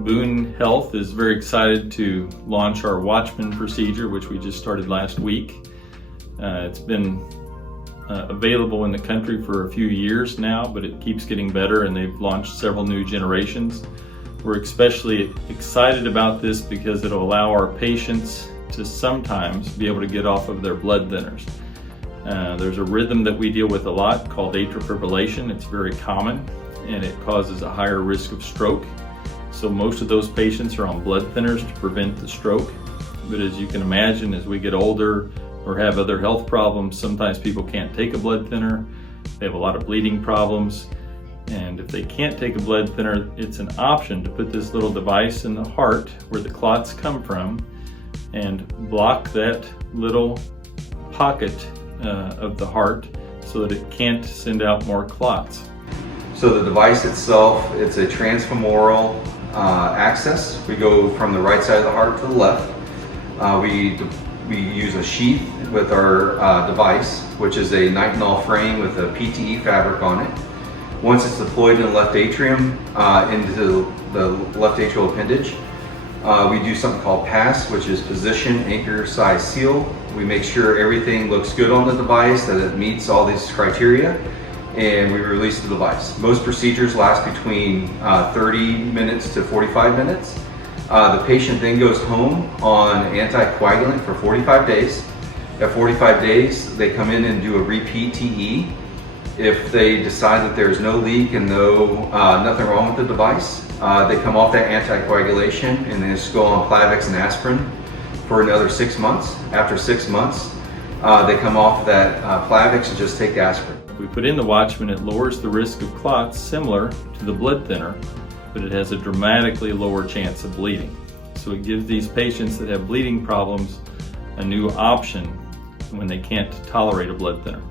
Boone Health is very excited to launch our Watchman procedure, which we just started last week. It's been available in the country for a few years now, but it keeps getting better, and they've launched several new generations. We're especially excited about this because it'll allow our patients to sometimes be able to get off of their blood thinners. There's a rhythm that we deal with a lot called atrial fibrillation. It's very common, and it causes a higher risk of stroke. So most of those patients are on blood thinners to prevent the stroke. But as you can imagine, as we get older or have other health problems, sometimes people can't take a blood thinner. They have a lot of bleeding problems. And if they can't take a blood thinner, it's an option to put this little device in the heart where the clots come from and block that little pocket of the heart so that it can't send out more clots. So the device itself, it's a transfemoral access. We go from the right side of the heart to the left. We use a sheath with our device, which is a nitinol frame with a PTE fabric on it. Once it's deployed in the left atrium into the left atrial appendage, we do something called PASS, which is position, anchor, size, seal. We make sure everything looks good on the device, that it meets all these criteria, and we release the device. Most procedures last between 30 minutes to 45 minutes. The patient then goes home on anticoagulant for 45 days. At 45 days, they come in and do a repeat TE. If they decide that there's no leak and nothing wrong with the device, they come off that anticoagulation and then just go on Plavix and aspirin for another 6 months. After 6 months, they come off that Plavix and just take aspirin. If we put in the Watchman, it lowers the risk of clots similar to the blood thinner, but it has a dramatically lower chance of bleeding. So it gives these patients that have bleeding problems a new option when they can't tolerate a blood thinner.